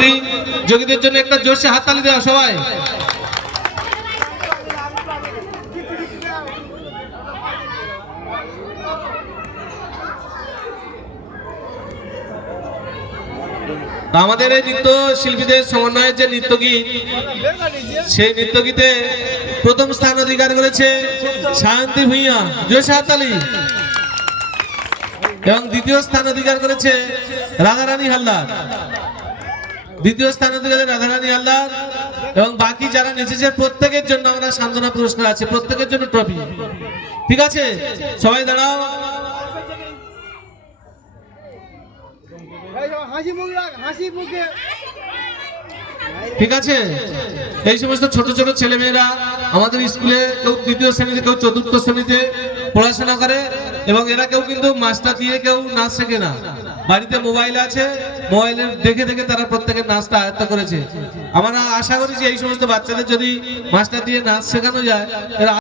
প্রতিযোগীদের জন্য একটা জোরসে হাততালি দেওয়া সবাই। আমাদের এই নৃত্য শিল্পীদের সমন্বয়ের যে নৃত্যগীত, সেই নৃত্যগীতে প্রথম স্থান অধিকার করেছে সায়ন্তী ভূঁইয়া, জোরসে হাততালি। এবং দ্বিতীয় স্থান অধিকার করেছে রাধারানী হালদার, দ্বিতীয় স্থান অধিকার রাধারানী হালদার। এবং বাকি যারা নেচেছে প্রত্যেকের জন্য আমরা সান্ত্বনা পুরস্কার আছে, প্রত্যেকের জন্য ট্রফি। ঠিক আছে, সবাই দাঁড়াও। ঠিক আছে, এই সমস্ত ছোট ছোট ছেলে মেয়েরা আমাদের স্কুলে কেউ তৃতীয় শ্রেণীতে, কেউ চতুর্থ শ্রেণীতে পড়াশোনা করে, এবং এরা কেউ কিন্তু মাস্টার দিয়ে কেউ নাচ শেখে না। বাড়িতে মোবাইল আছে, মোবাইলে দেখে দেখে তারা প্রত্যেকের নাচটা আয়ত্ত করেছে। আমরা আশা করি যে এই সমস্ত বাচ্চাদের যদি মাস্টার দিয়ে নাচ শেখানো যায়, এরা